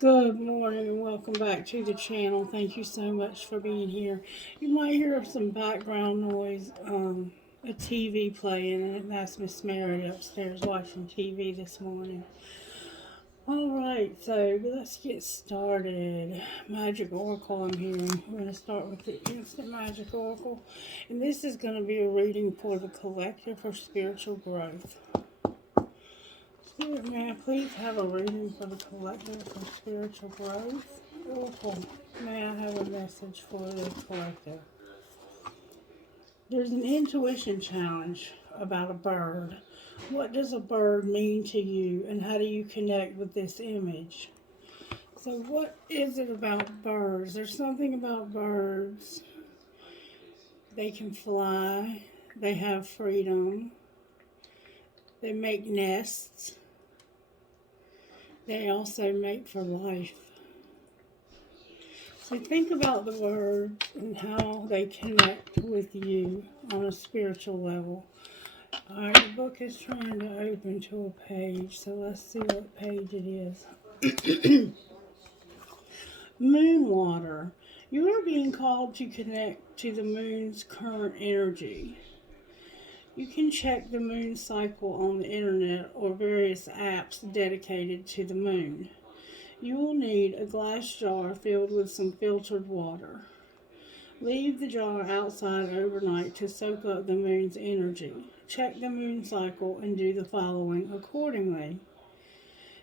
Good morning and welcome back to the channel. Thank you so much for being here. You might hear some background noise, a TV playing, and that's Miss Mary upstairs watching TV this morning. Alright, so let's get started. Magic Oracle I'm hearing. We're going to start with the Instant Magic Oracle. And this is going to be a reading for the collective for spiritual growth. Spirit, may I please have a reading for the collective for spiritual growth? Oracle, may I have a message for the collective? There's an intuition challenge about a bird. What does a bird mean to you, and how do you connect with this image? So what is it about birds? There's something about birds. They can fly. They have freedom. They make nests. They also mate for life. So think about the birds and how they connect with you on a spiritual level. Alright, the book is trying to open to a page, so let's see what page it is. Moon water. You are being called to connect to the moon's current energy. You can check the moon cycle on the internet or various apps dedicated to the moon. You will need a glass jar filled with some filtered water. Leave the jar outside overnight to soak up the moon's energy. Check the moon cycle and do the following accordingly.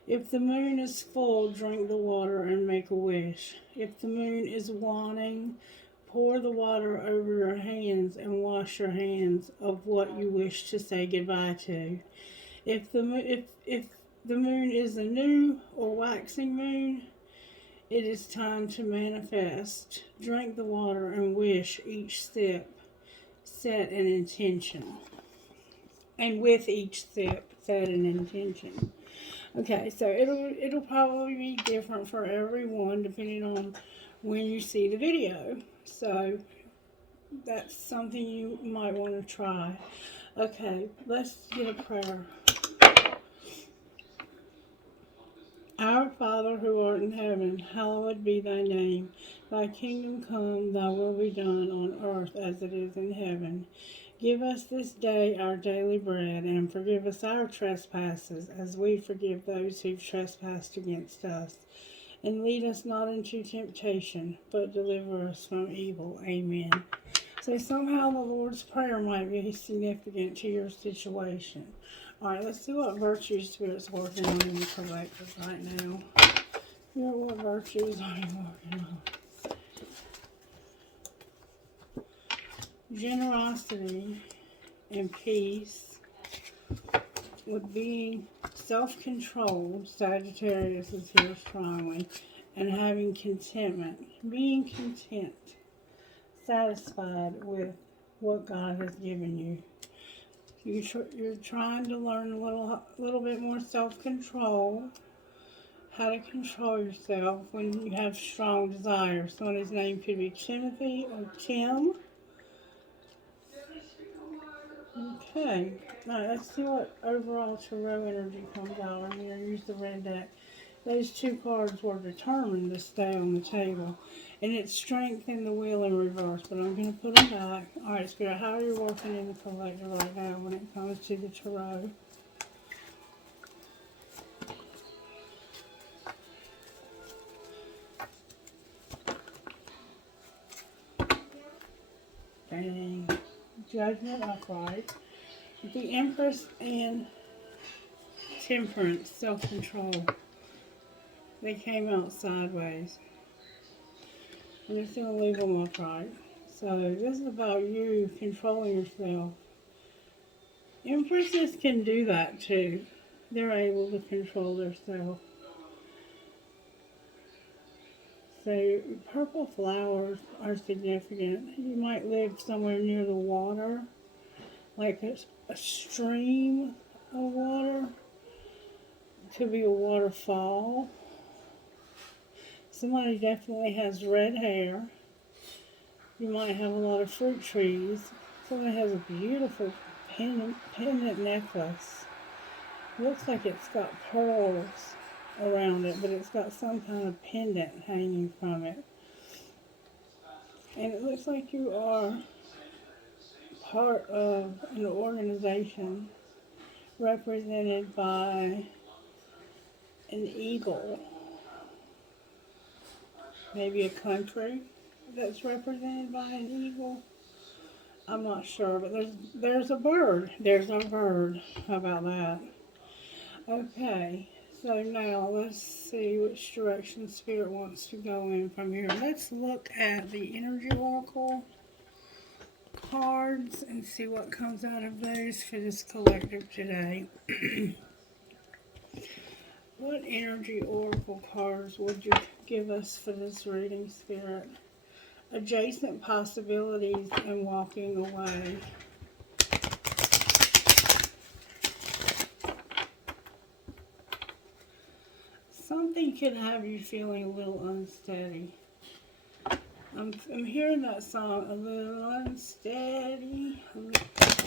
If the moon is full, drink the water and make a wish. If the moon is waning, pour the water over your hands and wash your hands of what you wish to say goodbye to. If the moon is a new or waxing moon, it is time to manifest. Drink the water and wish each sip. Set an intention. And with each sip, set an intention. Okay, so it'll probably be different for everyone depending on when you see the video. So that's something you might want to try. Okay, let's get a prayer. Our Father who art in heaven, hallowed be thy name. Thy kingdom come, thy will be done on earth as it is in heaven. Give us this day our daily bread, and forgive us our trespasses, as we forgive those who've trespassed against us. And lead us not into temptation, but deliver us from evil. Amen. So somehow the Lord's Prayer might be significant to your situation. Alright, let's see what virtue Spirit's working on in the collective right now. Spirit, what virtues are you working on? Generosity and peace with being self-controlled. Sagittarius is here strongly. And having contentment. Being content. Satisfied with what God has given you. You're trying to learn a little bit more self-control. How to control yourself when you have strong desires. Someone's name could be Timothy or Tim. Okay, now let's see what overall tarot energy comes out. I'm going to use the red deck. Those two cards were determined to stay on the table. And it's strength in the wheel in reverse, but I'm going to put them back. Alright, Spirit, how are you working in the collector right now when it comes to the tarot? Dang. Judgment upright. The Empress and Temperance, self-control. They came out sideways. I'm just going to leave them upright. So this is about you controlling yourself. Empresses can do that too. They're able to control themselves. So purple flowers are significant. You might live somewhere near the water, like a stream of water. It could be a waterfall. Somebody definitely has red hair. You might have a lot of fruit trees. Somebody has a beautiful pendant necklace. Looks like it's got pearls. around it, but it's got some kind of pendant hanging from it. And it looks like you are part of an organization represented by an eagle. Maybe a country that's represented by an eagle. I'm not sure, but there's a bird. There's our bird. How about that? Okay, so now let's see which direction Spirit wants to go in from here. Let's look at the Energy Oracle cards and see what comes out of those for this collective today. What Energy Oracle cards would you give us for this reading, Spirit? Adjacent possibilities and walking away. Something could have you feeling a little unsteady. I'm hearing that song, a little unsteady. I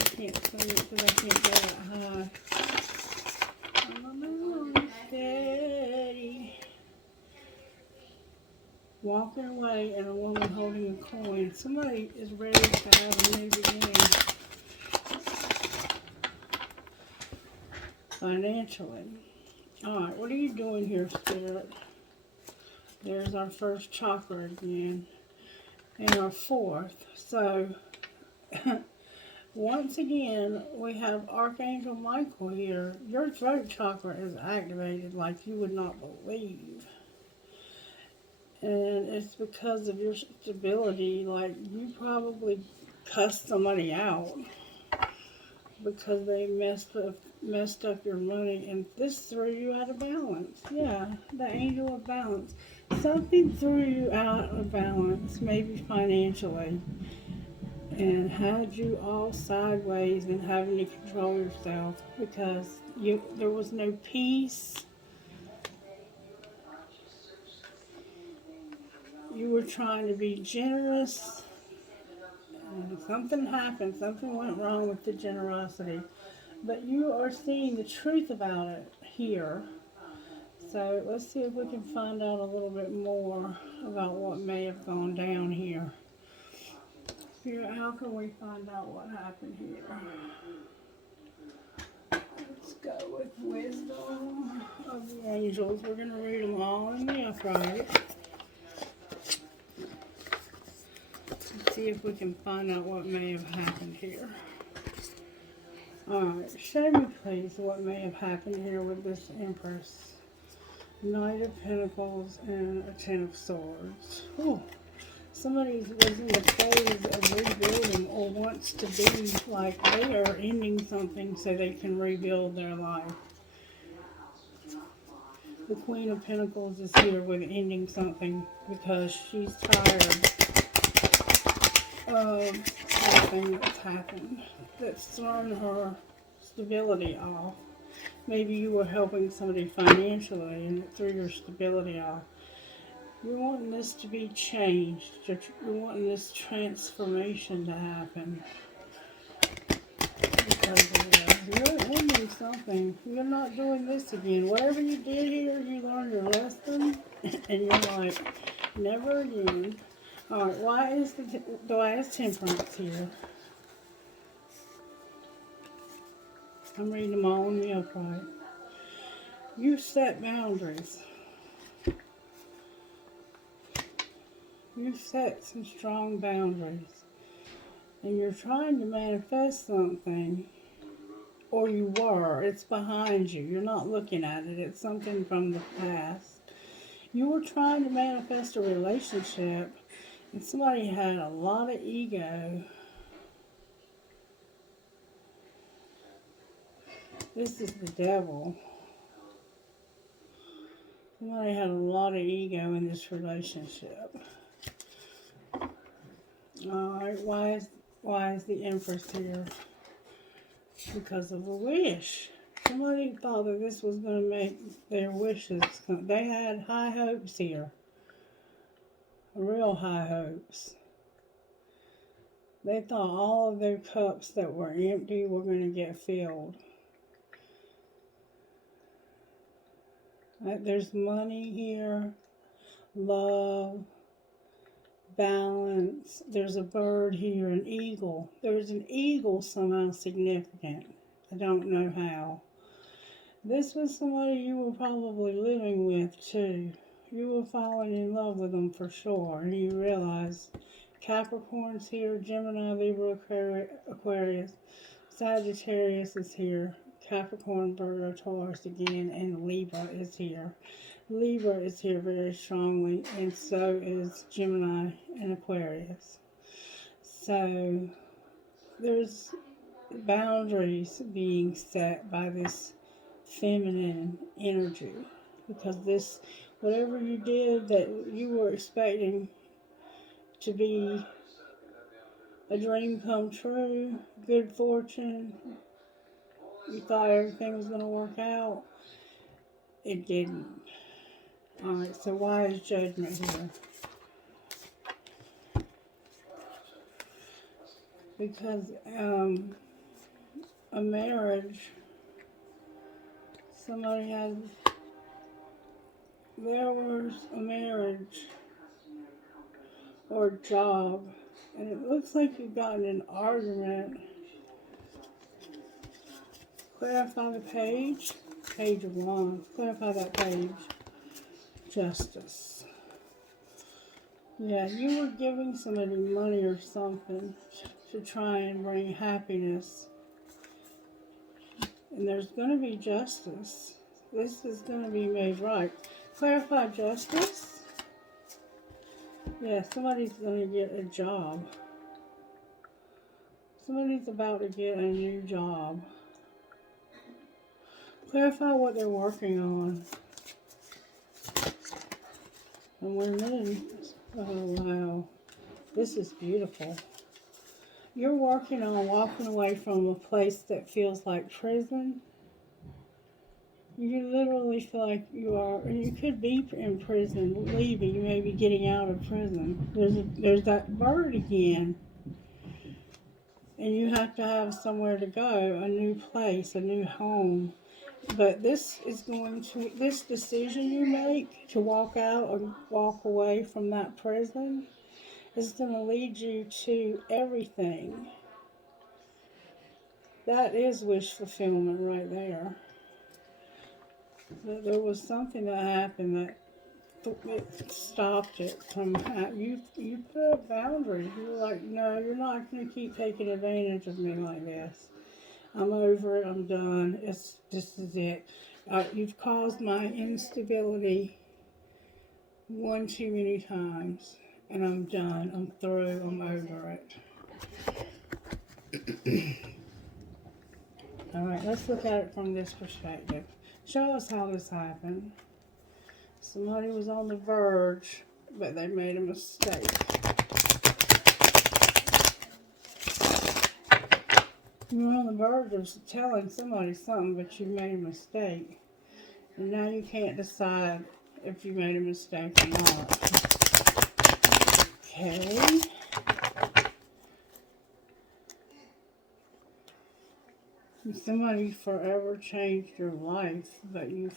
can't sing it because I can't go that high. I'm a little unsteady. Walking away and a woman holding a coin. Somebody is ready to have a new beginning. Financially. Alright, what are you doing here, Spirit? There's our first chakra again. And our fourth. So, once again, we have Archangel Michael here. Your throat chakra is activated like you would not believe. And it's because of your stability. Like, you probably cussed somebody out because they messed up your money, and this threw you out of balance. Yeah, the angel of balance. Something threw you out of balance, maybe financially, and had you all sideways and having to control yourself because there was no peace. You were trying to be generous, and something happened. Something went wrong with the generosity. But you are seeing the truth about it here. So let's see if we can find out a little bit more about what may have gone down here. Spirit, how can we find out what happened here? Let's go with wisdom of the angels. We're going to read them all in the upright. Let's see if we can find out what may have happened here. Alright, show me please what may have happened here with this Empress. Knight of Pentacles and a Ten of Swords. Ooh. Somebody was in the phase of rebuilding or wants to be like they are ending something so they can rebuild their life. The Queen of Pentacles is here with ending something because she's tired of everything that's happened that's thrown her stability off. Maybe you were helping somebody financially and it threw your stability off. You're wanting this to be changed. You're wanting this transformation to happen. Because of this. You're ending something. You're not doing this again. Whatever you did here, you learned your lesson. And you're like, never again. Alright, why is Temperance here? I'm reading them all in the upright. You set boundaries. You set some strong boundaries. And you're trying to manifest something. Or you were. It's behind you. You're not looking at it. It's something from the past. You were trying to manifest a relationship. And somebody had a lot of ego. This is the devil. Somebody had a lot of ego in this relationship. Alright, why is the Empress here? Because of a wish. Somebody thought that this was going to make their wishes come. They had high hopes here. Real high hopes. They thought all of their cups that were empty were going to get filled. There's money here, love, balance. There's a bird here, an eagle. There's an eagle somehow significant. I don't know how. This was somebody you were probably living with too. You were falling in love with them for sure, and you realize Capricorn's here, Gemini, Libra, Aquarius, Sagittarius is here, Capricorn, Virgo, Taurus again, and Libra is here. Libra is here very strongly, and so is Gemini and Aquarius. So there's boundaries being set by this feminine energy, because this, whatever you did that you were expecting to be a dream come true, good fortune, you thought everything was going to work out, it didn't. Alright, so why is judgment here? Because a marriage, somebody had, there was a marriage or job, and it looks like you've gotten an argument. Clarify the page. Page of Wands. Clarify that page. Justice. Yeah, you were giving somebody money or something to try and bring happiness. And there's going to be justice. This is going to be made right. Clarify justice. Yeah, somebody's going to get a job. Somebody's about to get a new job. Clarify what they're working on. And we're in. Oh, wow. This is beautiful. You're working on walking away from a place that feels like prison. You literally feel like you are, and you could be in prison, leaving. You may be getting out of prison. There's that bird again. And you have to have somewhere to go, a new place, a new home. But this decision you make to walk out or walk away from that prison is going to lead you to everything. That is wish fulfillment right there. There was something that happened that it stopped it from happening. You put up boundaries. You were like, no, you're not going to keep taking advantage of me like this. I'm over it. I'm done. This is it. You've caused my instability one too many times, and I'm done. I'm through. I'm over it. All right, let's look at it from this perspective. Show us how this happened. Somebody was on the verge, but they made a mistake. You were on the verge of telling somebody something, but you made a mistake. And now you can't decide if you made a mistake or not. Okay. Somebody forever changed your life, but you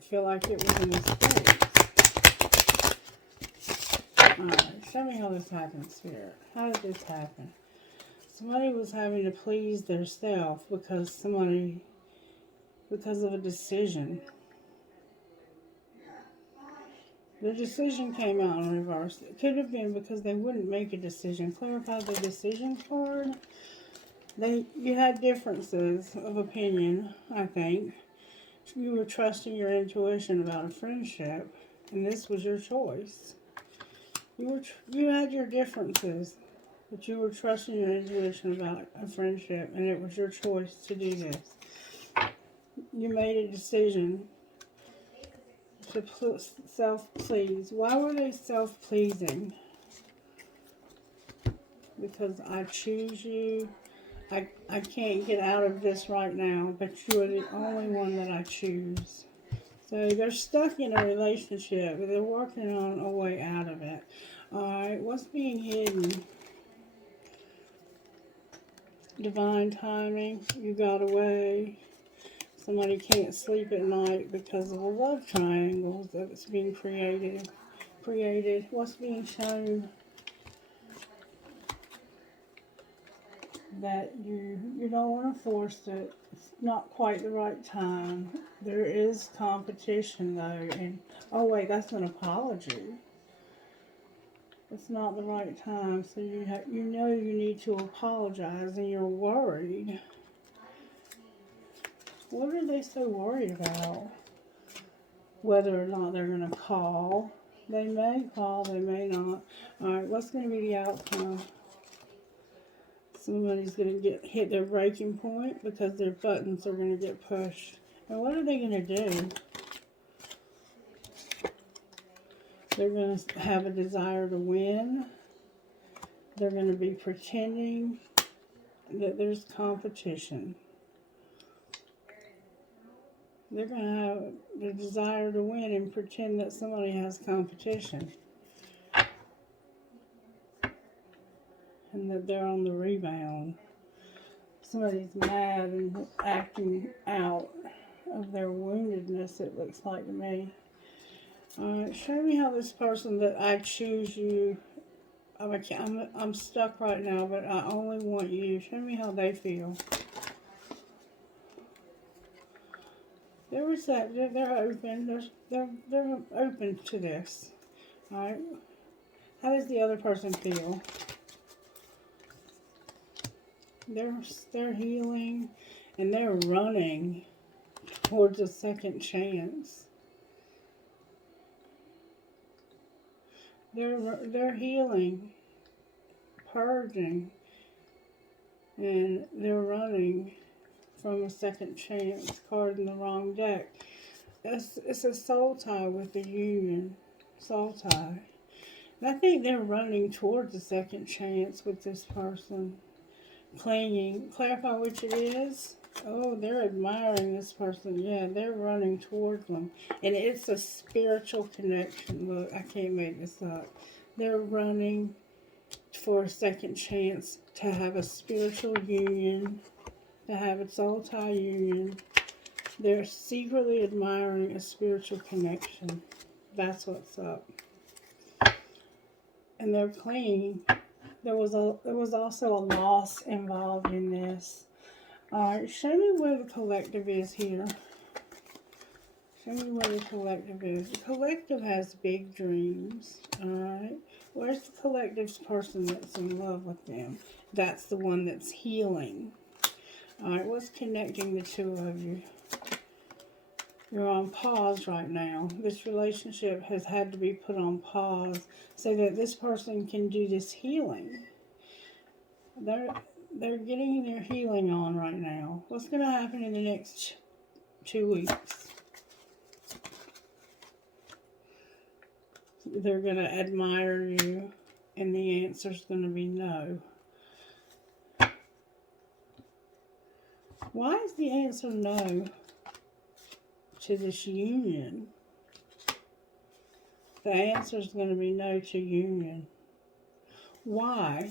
feel like it was a mistake. Alright, show me how this happens here. How did this happen? Somebody was having to please their self because of a decision. The decision came out in reverse. It could have been because they wouldn't make a decision. Clarify the decision card. You had differences of opinion, I think. You were trusting your intuition about a friendship, and this was your choice. You had your differences, but you were trusting your intuition about a friendship, and it was your choice to do this. You made a decision to self-please. Why were they self-pleasing? Because I choose you. I can't get out of this right now, but you are the only one that I choose. So they're stuck in a relationship, but they're working on a way out of it. Alright, what's being hidden? Divine timing. You got away. Somebody can't sleep at night because of a love triangle that's being created. What's being shown? That you don't want to force it. It's not quite the right time. There is competition though, and oh wait, that's an apology. It's not the right time, so you know you need to apologize, and you're worried. What are they so worried about? Whether or not they're going to call. They may call, they may not. Alright, what's going to be the outcome? Somebody's going to hit their breaking point because their buttons are going to get pushed. And what are they going to do? They're going to have a desire to win. They're going to be pretending that there's competition. They're going to have the desire to win and pretend that somebody has competition. And that they're on the rebound. Somebody's mad and acting out of their woundedness, it looks like to me. Alright, show me how this person that I choose you. I'm stuck right now, but I only want you. Show me how they feel. They're receptive. They're open. They're open to this. Alright. How does the other person feel? They're healing, and they're running towards a second chance. They're healing, purging, and they're running from a second chance. Card in the wrong deck. It's a soul tie with the union. Soul tie. And I think they're running towards a second chance with this person. Clinging. Clarify which it is. Oh, they're admiring this person. Yeah, they're running towards them. And it's a spiritual connection. Look, I can't make this up. They're running for a second chance to have a spiritual union, to have a soul tie union. They're secretly admiring a spiritual connection. That's what's up. And they're clinging. There was also a loss involved in this. Alright, show me where the collective is here. Show me where the collective is. The collective has big dreams. Alright. Where's the collective's person that's in love with them? That's the one that's healing. Alright, what's connecting the two of you? You're on pause right now. This relationship has had to be put on pause so that this person can do this healing. They're getting their healing on right now. What's going to happen in the next 2 weeks? They're going to admire you, and the answer's going to be no. Why is the answer no to this union? The answer's going to be no to union. Why?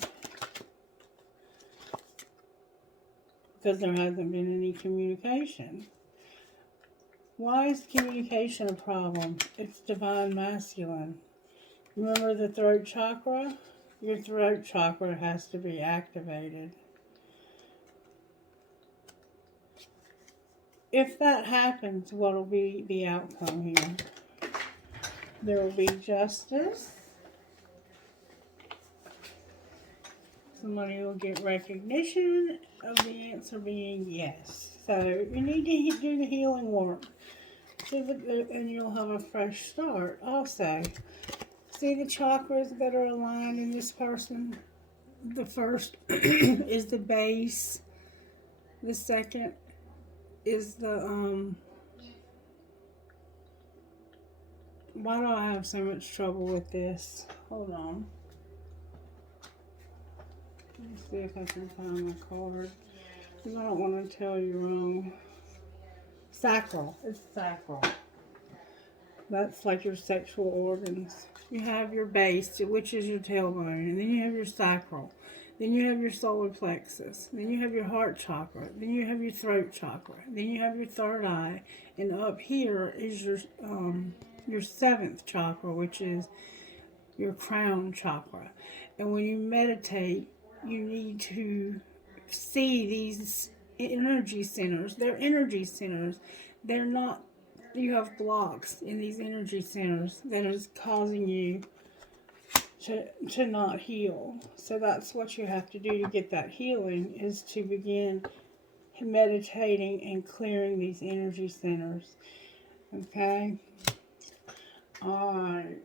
Because there hasn't been any communication. Why is communication a problem? It's divine masculine. Remember the throat chakra? Your throat chakra has to be activated. If that happens, what will be the outcome here? There will be justice. Somebody will get recognition of the answer being yes. So you need to do the healing work. And you'll have a fresh start also. See the chakras that are aligned in this person? The first is the base. The second is the, why do I have so much trouble with this? Hold on. Let me see if I can find my card. Because I don't want to tell you wrong. Sacral. It's sacral. That's like your sexual organs. You have your base, which is your tailbone, and then you have your sacral. Then you have your solar plexus. Then you have your heart chakra. Then you have your throat chakra. Then you have your third eye. And up here is your seventh chakra, which is your crown chakra. And when you meditate, you need to see these energy centers. They're energy centers. They're not, you have blocks in these energy centers that is causing you to not heal. So that's what you have to do to get that healing, is to begin meditating and clearing these energy centers. Okay? Alright.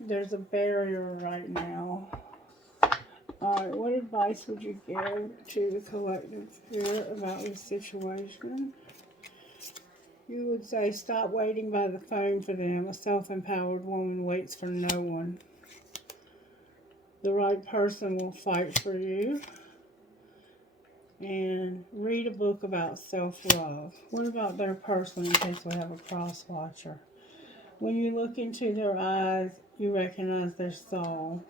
There's a barrier right now. Alright, what advice would you give to the collective spirit about this situation? You would say, stop waiting by the phone for them. A self-empowered woman waits for no one. The right person will fight for you. And read a book about self-love. What about their person, in case we have a cross-watcher? When you look into their eyes, you recognize their soul.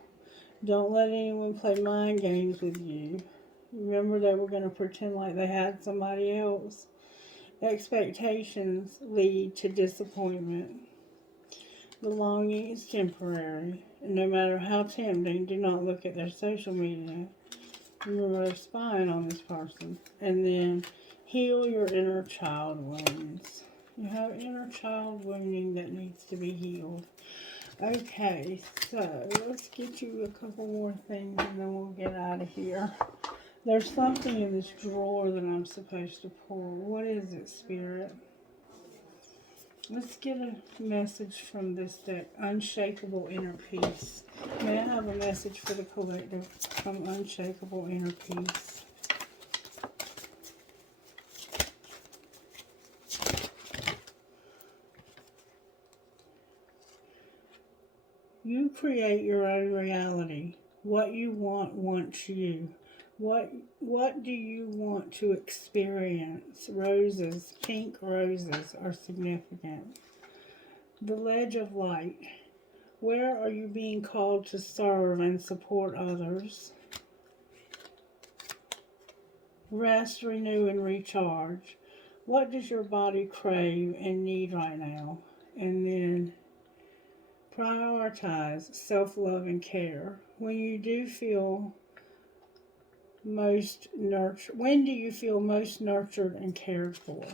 Don't let anyone play mind games with you. Remember, they were going to pretend like they had somebody else. Expectations lead to disappointment. Belonging is temporary, and no matter how tempting, do not look at their social media. Remember, they're spying on this person. And then heal your inner child wounds. You have inner child wounding that needs to be healed. Okay, so let's get you a couple more things and then we'll get out of here. There's something in this drawer that I'm supposed to pull. What is it, Spirit? Let's get a message from this deck. Unshakable Inner Peace. May I have a message for the collective from Unshakable Inner Peace? You create your own reality. What you want wants you. What do you want to experience? Roses, pink roses are significant. The Ledge of Light. Where are you being called to serve and support others? Rest, renew, and recharge. What does your body crave and need right now? And then prioritize self-love and care. When do you feel most nurtured and cared for?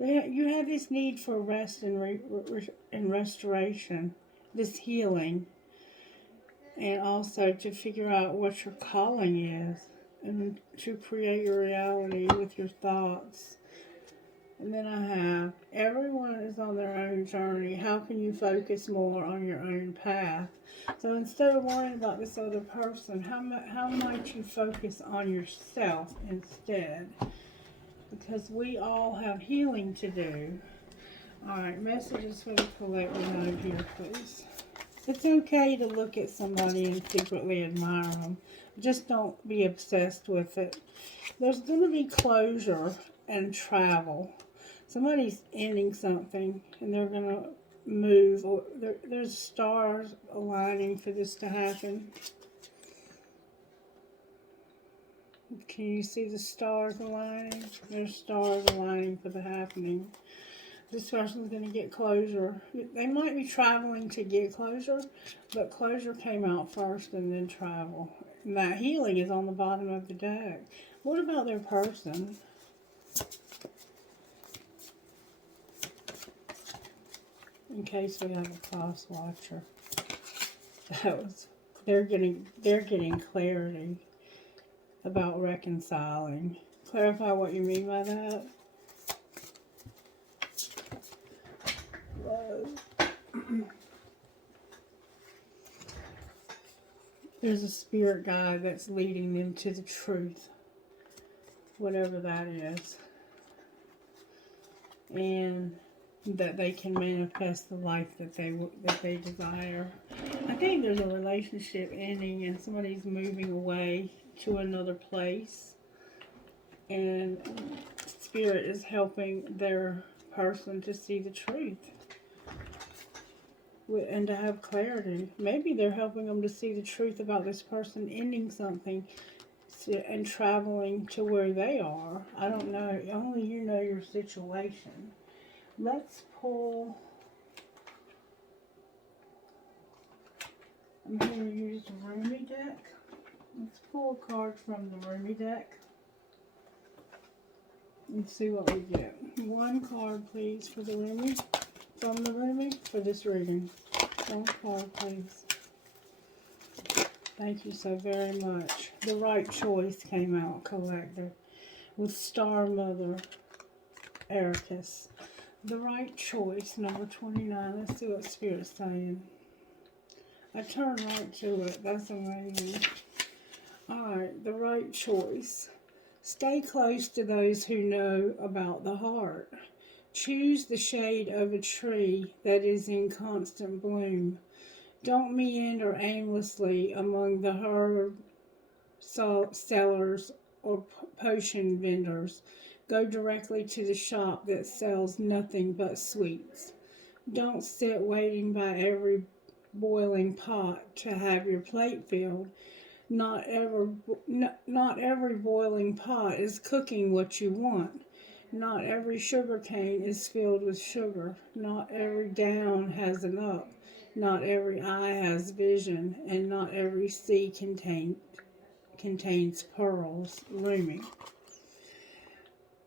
You have this need for rest and restoration, this healing, and also to figure out what your calling is and to create your reality with your thoughts. And then I have, everyone is on their own journey. How can you focus more on your own path? So instead of worrying about this other person, how might you focus on yourself instead? Because we all have healing to do. Alright, messages for the collective out of here, please. It's okay to look at somebody and secretly admire them. Just don't be obsessed with it. There's going to be closure and travel. Somebody's ending something and they're going to move. Or there's stars aligning for this to happen. Can you see the stars aligning? There's stars aligning for the happening. This person's going to get closure. They might be traveling to get closure, but closure came out first and then travel. And that healing is on the bottom of the deck. What about their person? In case we have a cross watcher. They're getting clarity about reconciling. Clarify what you mean by that. There's a spirit guide that's leading them to the truth, whatever that is, and that they can manifest the life that they desire. I think there's a relationship ending and somebody's moving away to another place, and Spirit is helping their person to see the truth. and to have clarity. Maybe they're helping them to see the truth about this person ending something and traveling to where they are. I don't know. Only you know your situation. Let's pull. I'm going to use the Roomy deck. Let's pull a card from the Roomy deck and see what we get. One card, please, for the Roomy. From the Roomy for this reading. One card, please. Thank you so very much. The right choice came out, Collector, with Star Mother Ericus. The right choice, number 29. Let's see what Spirit's saying. I turned right to it. That's amazing. Alright, the right choice. Stay close to those who know about the heart. Choose the shade of a tree that is in constant bloom. Don't meander aimlessly among the herb sellers or potion vendors. Go directly to the shop that sells nothing but sweets. Don't sit waiting by every boiling pot to have your plate filled. Not every boiling pot is cooking what you want. Not every sugar cane is filled with sugar. Not every down has an up. Not every eye has vision, and not every sea contains pearls looming.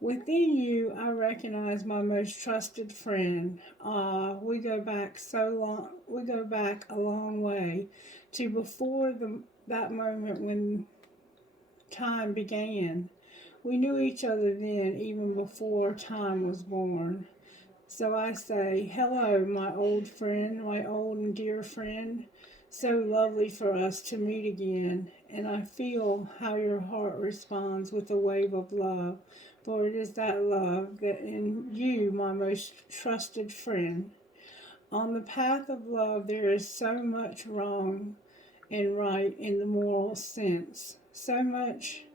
Within you, I recognize my most trusted friend. We go back so long. We go back a long way to before that moment when time began. We knew each other then, even before time was born. So I say, hello, my old friend, my old and dear friend. So lovely for us to meet again. And I feel how your heart responds with a wave of love. For it is that love that in you, my most trusted friend. On the path of love, there is so much wrong and right in the moral sense. So much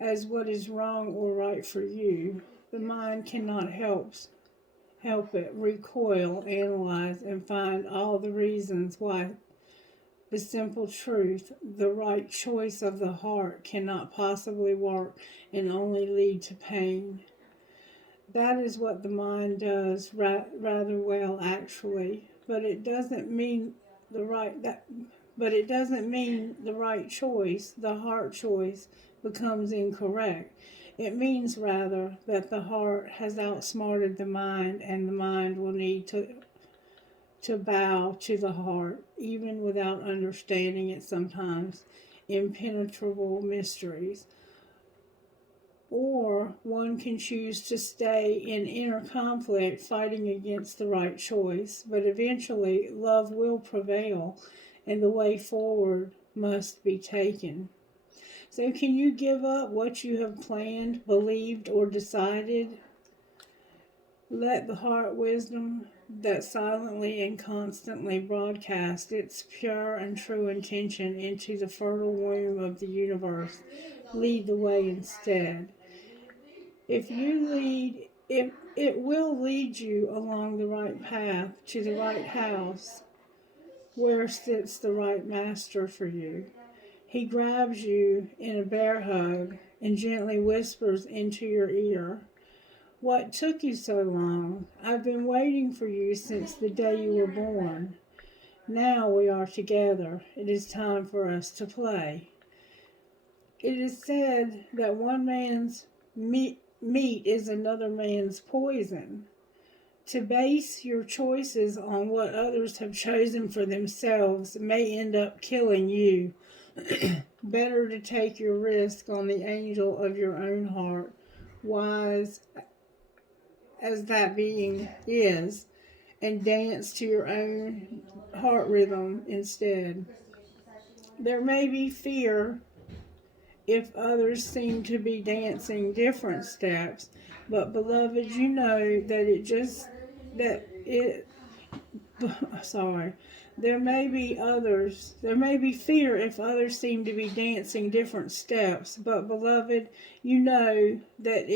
as what is wrong or right for you. The mind cannot help it recoil, analyze, and find all the reasons why the simple truth, the right choice of the heart, cannot possibly work and only lead to pain. That is what the mind does rather well, actually, but it doesn't mean the right choice, the heart choice, becomes incorrect. It means rather that the heart has outsmarted the mind, and the mind will need to bow to the heart, even without understanding its sometimes impenetrable mysteries. Or one can choose to stay in inner conflict, fighting against the right choice, but eventually love will prevail, and the way forward must be taken. So can you give up what you have planned, believed, or decided? Let the heart wisdom that silently and constantly broadcasts its pure and true intention into the fertile womb of the universe lead the way instead. If it will lead you along the right path to the right house where sits the right master for you. He grabs you in a bear hug and gently whispers into your ear, "What took you so long? I've been waiting for you since the day you were born. Now we are together. It is time for us to play." It is said that one man's meat is another man's poison. To base your choices on what others have chosen for themselves may end up killing you. Better to take your risk on the angel of your own heart, wise as that being is, and dance to your own heart rhythm instead. There may be fear if others seem to be dancing different steps, but beloved, you know that There may be others, there may be fear if others seem to be dancing different steps, but beloved, you know that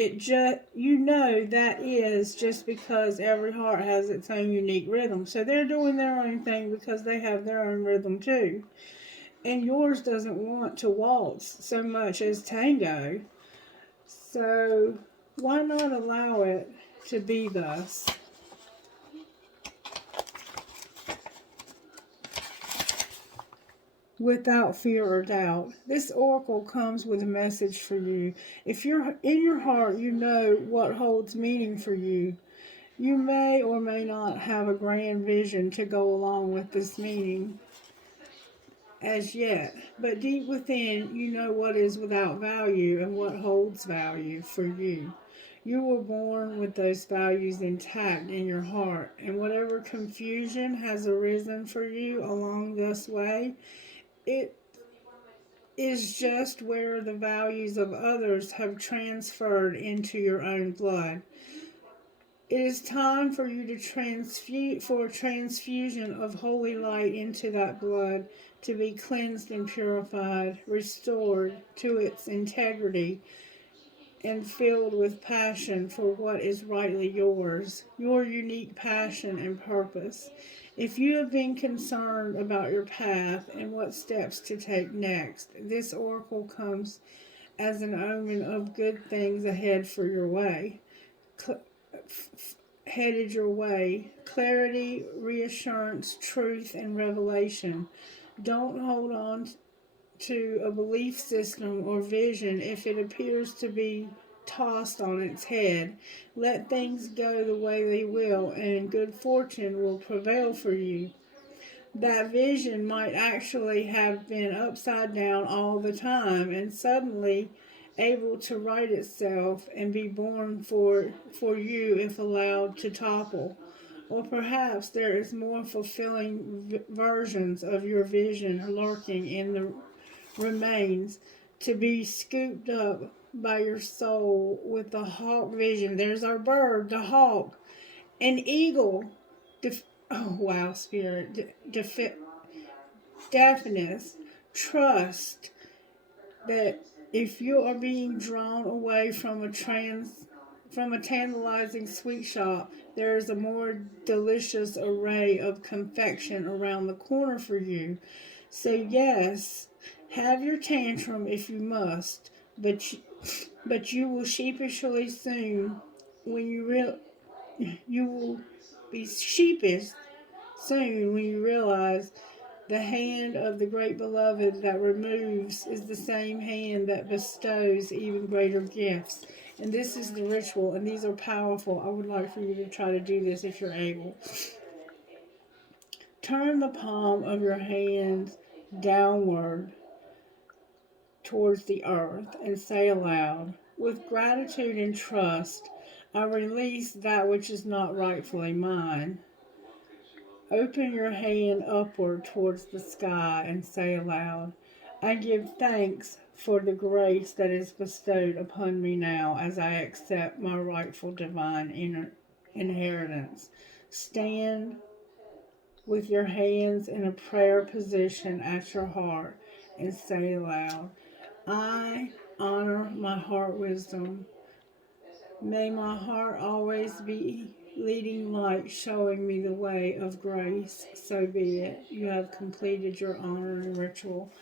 is just because every heart has its own unique rhythm. So they're doing their own thing because they have their own rhythm too. And yours doesn't want to waltz so much as tango. So why not allow it to be thus? Without fear or doubt. This oracle comes with a message for you. If you're in your heart, you know what holds meaning for you. You may or may not have a grand vision to go along with this meaning as yet, but deep within, you know what is without value and what holds value for you. You were born with those values intact in your heart, and whatever confusion has arisen for you along this way, it is just where the values of others have transferred into your own blood. It is time for you to for a transfusion of holy light into that blood to be cleansed and purified, restored to its integrity, and filled with passion for what is rightly yours, your unique passion and purpose. If you have been concerned about your path and what steps to take next, this oracle comes as an omen of good things ahead for your way. Headed your way. Clarity, reassurance, truth, and revelation. Don't hold on to a belief system or vision if it appears to be tossed on its head. Let things go the way they will, and good fortune will prevail for you. That vision might actually have been upside down all the time and suddenly able to right itself and be born for you if allowed to topple. Or perhaps there is more fulfilling versions of your vision lurking in the remains to be scooped up by your soul with the hawk vision. There's our bird, the hawk, an eagle. Oh wow, spirit. Deafness, trust that if you are being drawn away from a tantalizing sweet shop, there is a more delicious array of confection around the corner for you. So yes, have your tantrum if you must, but you will sheepishly soon when you will be sheepish soon when you realize the hand of the great beloved that removes is the same hand that bestows even greater gifts. And this is the ritual, and these are powerful. I would like for you to try to do this if you're able. Turn the palm of your hands downward towards the earth and say aloud, with gratitude and trust, I release that which is not rightfully mine. Open your hand upward towards the sky and say aloud, I give thanks for the grace that is bestowed upon me now as I accept my rightful divine inheritance. Stand with your hands in a prayer position at your heart and say aloud, I honor my heart wisdom. May my heart always be leading light, showing me the way of grace. So be it. You have completed your honoring ritual.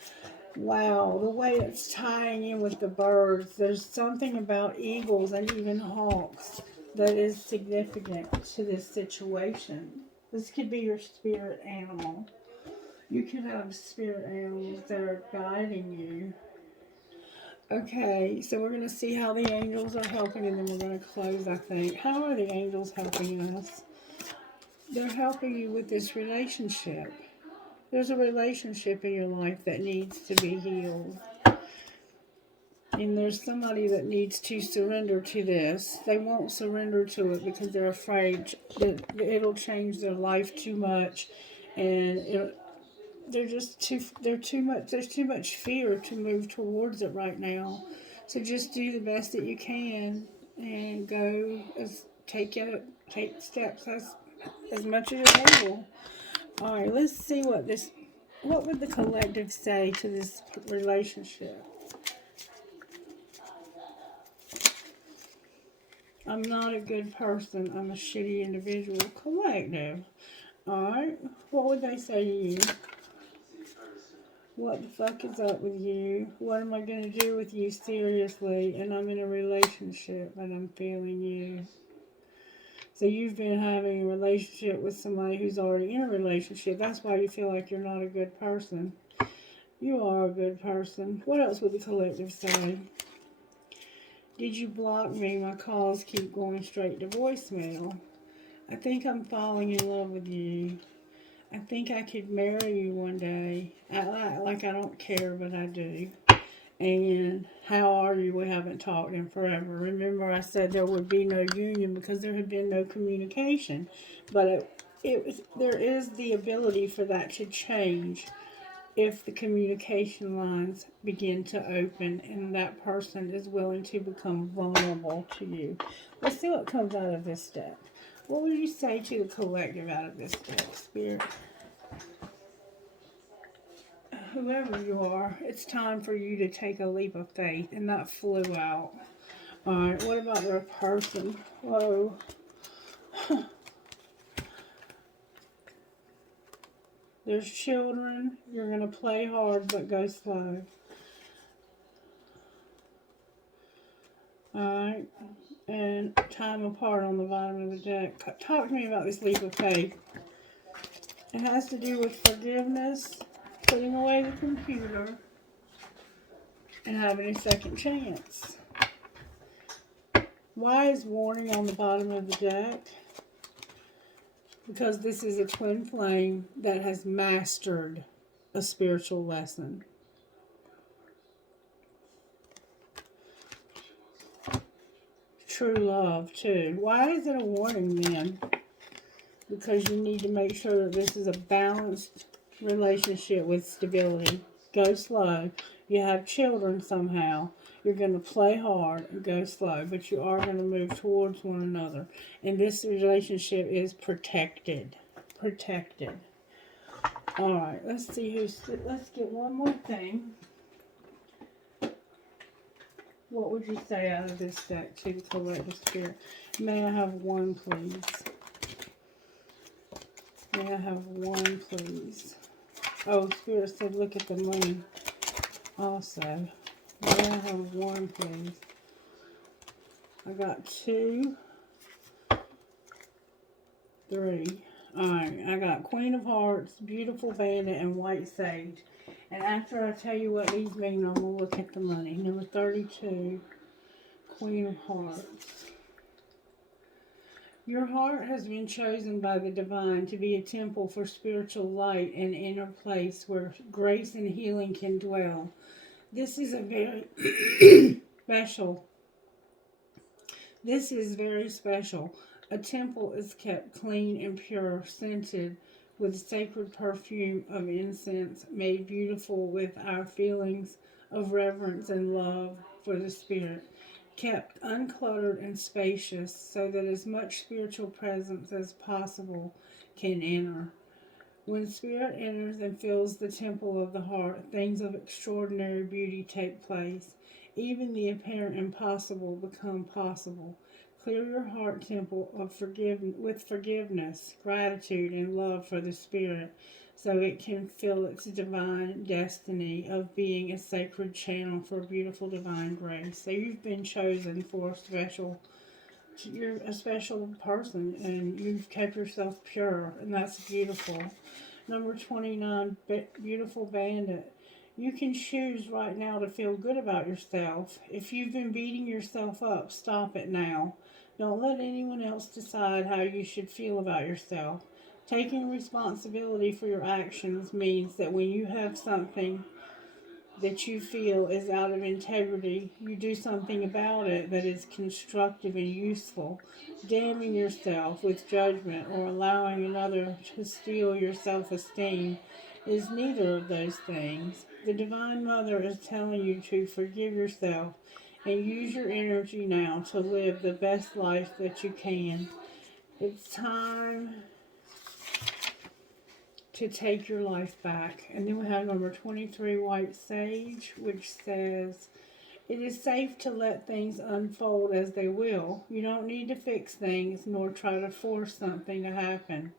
Wow, the way it's tying in with the birds, there's something about eagles and even hawks that is significant to this situation. This could be your spirit animal. You could have spirit animals that are guiding you. Okay, so we're going to see how the angels are helping, and then we're going to close, I think. How are the angels helping us? They're helping you with this relationship. There's a relationship in your life that needs to be healed. And there's somebody that needs to surrender to this. They won't surrender to it because they're afraid that it'll change their life too much. And there's too much fear to move towards it right now. So just do the best that you can and take steps as much as you're able. All right, let's see what would the collective say to this relationship? I'm not a good person. I'm a shitty individual. Collective. Alright. What would they say to you? What the fuck is up with you? What am I going to do with you seriously? And I'm in a relationship and I'm feeling you. So you've been having a relationship with somebody who's already in a relationship. That's why you feel like you're not a good person. You are a good person. What else would the collective say? Did you block me? My calls keep going straight to voicemail. I think I'm falling in love with you. I think I could marry you one day. Like I don't care, but I do. And how are you? We haven't talked in forever. Remember I said there would be no union because there had been no communication. But there is the ability for that to change if the communication lines begin to open and that person is willing to become vulnerable to you. Let's see what comes out of this deck. What would you say to the collective out of this deck, Spirit? Whoever you are, it's time for you to take a leap of faith, and that flew out. Alright, what about their person? Whoa. There's children. You're going to play hard, but go slow. Alright. And time apart on the bottom of the deck. Talk to me about this leap of faith. It has to do with forgiveness, putting away the computer, and having a second chance. Why is warning on the bottom of the deck? Because this is a twin flame that has mastered a spiritual lesson. True love, too. Why is it a warning then? Because you need to make sure that this is a balanced relationship with stability. Go slow. You have children somehow. You're going to play hard and go slow, but you are going to move towards one another. And this relationship is protected. Protected. Alright, let's get one more thing. What would you say out of this deck to the collective spirit? May I have one, please? May I have one, please? Oh, Spirit said look at the moon. Also, may I have one, please? I got 2, 3. Alright, I got Queen of Hearts, Beautiful Bandit, and White Sage. And after I tell you what these mean, I'm going to look at the money. Number 32, Queen of Hearts. Your heart has been chosen by the divine to be a temple for spiritual light and inner place where grace and healing can dwell. This is a very special. This is very special. A temple is kept clean and pure, scented with sacred perfume of incense, made beautiful with our feelings of reverence and love for the Spirit, kept uncluttered and spacious so that as much spiritual presence as possible can enter. When Spirit enters and fills the temple of the heart, things of extraordinary beauty take place. Even the apparent impossible become possible. Clear your heart temple with forgiveness, gratitude, and love for the Spirit, so it can fill its divine destiny of being a sacred channel for beautiful divine grace. So you've been chosen for you're a special person, and you've kept yourself pure, and that's beautiful. Number 29, Beautiful Bandit. You can choose right now to feel good about yourself. If you've been beating yourself up, stop it now. Don't let anyone else decide how you should feel about yourself. Taking responsibility for your actions means that when you have something that you feel is out of integrity, you do something about it that is constructive and useful. Damning yourself with judgment or allowing another to steal your self-esteem is neither of those things. The Divine Mother is telling you to forgive yourself and use your energy now to live the best life that you can. It's time to take your life back. And then we have number 23, white sage, which says, it is safe to let things unfold as they will. You don't need to fix things nor try to force something to happen.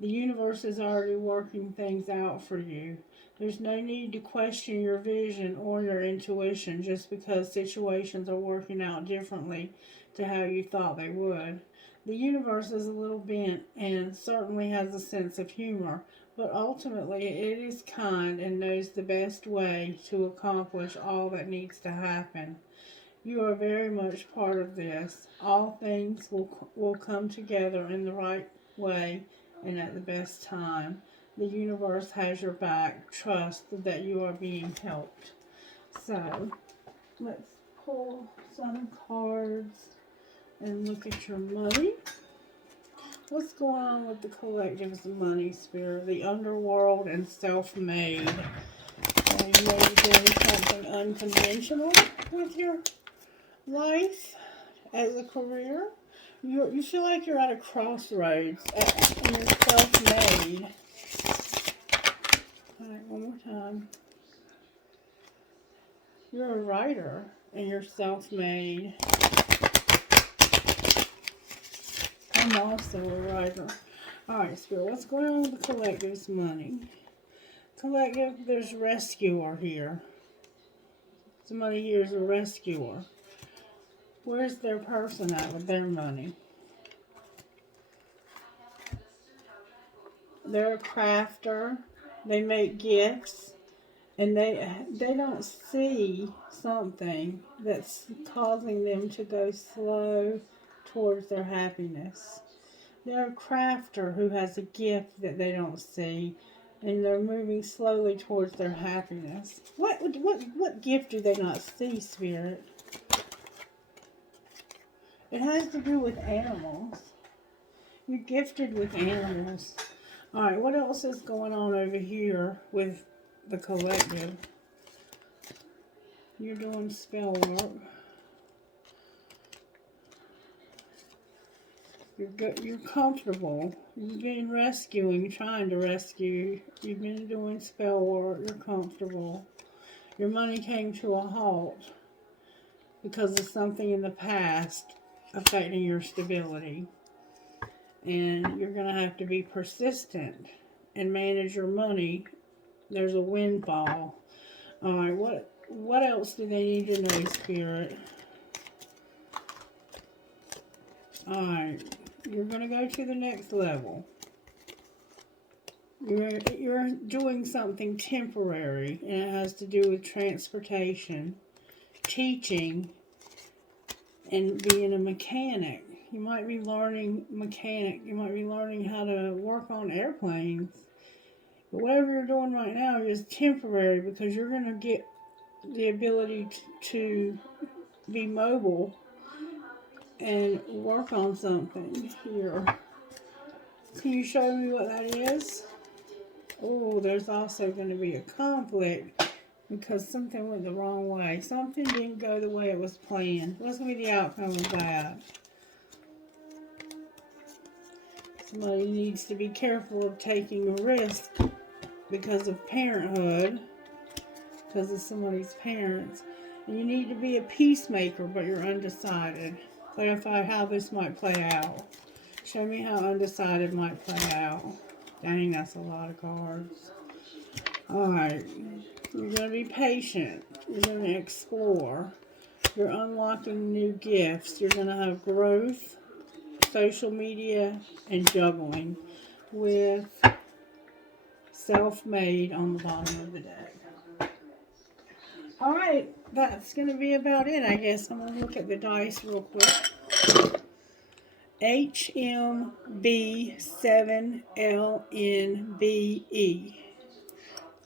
The universe is already working things out for you. There's no need to question your vision or your intuition just because situations are working out differently to how you thought they would. The universe is a little bent and certainly has a sense of humor, but ultimately it is kind and knows the best way to accomplish all that needs to happen. You are very much part of this. All things will come together in the right way and at the best time. The universe has your back. Trust that you are being helped. So, let's pull some cards and look at your money. What's going on with the collective's money, Spirit? The underworld and self-made. Are you maybe doing something unconventional with your life as a career? You feel like you're at a crossroads and you're self-made. Alright, one more time. You're a writer and you're self-made. I'm also a writer. Alright, Spirit, what's going on with the collective's money? Collective, there's rescuer here. Somebody here is a rescuer. Where's their person at with their money? They're a crafter. They make gifts. And they don't see something that's causing them to go slow towards their happiness. They're a crafter who has a gift that they don't see, and they're moving slowly towards their happiness. What gift do they not see, Spirit? It has to do with animals. You're gifted with animals. Alright, what else is going on over here with the collective? You're doing spell work. You're comfortable. You've been rescuing, trying to rescue. You've been doing spell work. You're comfortable. Your money came to a halt because of something in the past affecting your stability. And you're going to have to be persistent and manage your money. There's a windfall. Alright, what else do they need to know, Spirit? Alright, you're going to go to the next level. You're doing something temporary, and it has to do with transportation, teaching, and being a mechanic. You might be learning mechanic. You might be learning how to work on airplanes. But whatever you're doing right now is temporary because you're going to get the ability to be mobile and work on something here. Can you show me what that is? Oh, there's also going to be a conflict because something went the wrong way. Something didn't go the way it was planned. What's going to be the outcome of that? Somebody needs to be careful of taking a risk because of parenthood, because of somebody's parents. And you need to be a peacemaker, but you're undecided. Clarify how this might play out. Show me how undecided might play out. Dang, that's a lot of cards. Alright. You're going to be patient. You're going to explore. You're unlocking new gifts. You're going to have growth, social media, and juggling with self-made on the bottom of the deck. Alright, that's going to be about it, I guess. I'm going to look at the dice real quick. HMB7LNBE.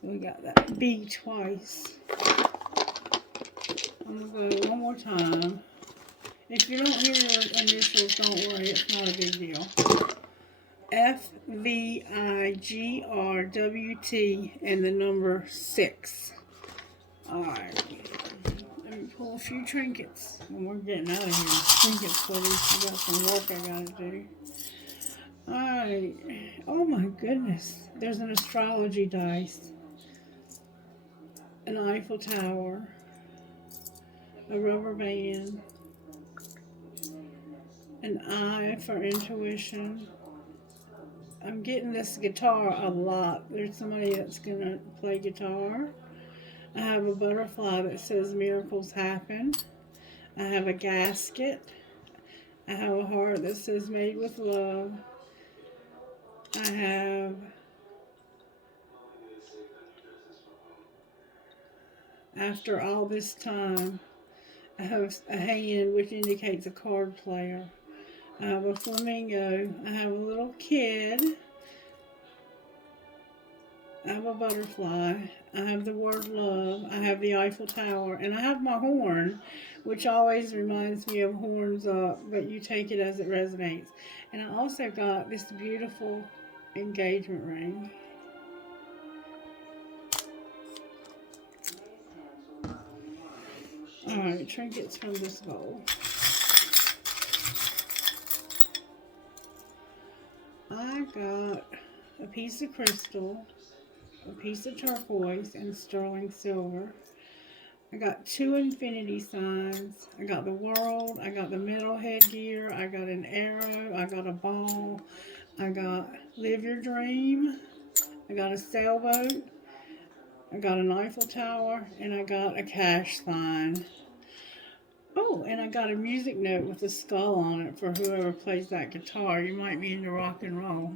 We got that B twice. I'm going to go one more time. If you don't hear your initials, don't worry, it's not a big deal. FVIGRWT and the number 6. Alright. Let me pull a few trinkets. And we're getting out of here. Trinkets, buddy. I got some work I gotta do. Alright. right. Oh my goodness. There's an astrology dice, an Eiffel Tower, a rubber band, an eye for intuition. I'm getting this guitar a lot. There's somebody that's going to play guitar. I have a butterfly that says miracles happen. I have a gasket. I have a heart that says made with love. I have after all this time, I have a hand which indicates a card player. I have a flamingo. I have a little kid. I have a butterfly. I have the word love. I have the Eiffel Tower. And I have my horn, which always reminds me of horns up, but you take it as it resonates. And I also got this beautiful engagement ring. Alright, trinkets from this bowl. I got a piece of crystal, a piece of turquoise, and sterling silver. I got 2 infinity signs. I got the world. I got the metal headgear. I got an arrow. I got a ball. I got live your dream. I got a sailboat. I got an Eiffel Tower. And I got a cash sign. Oh, and I got a music note with a skull on it for whoever plays that guitar. You might be into rock and roll.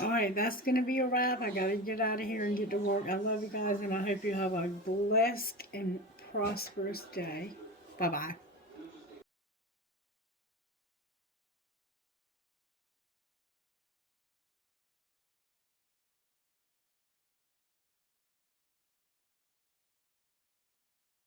Alright, that's going to be a wrap. I got to get out of here and get to work. I love you guys, and I hope you have a blessed and prosperous day. Bye-bye.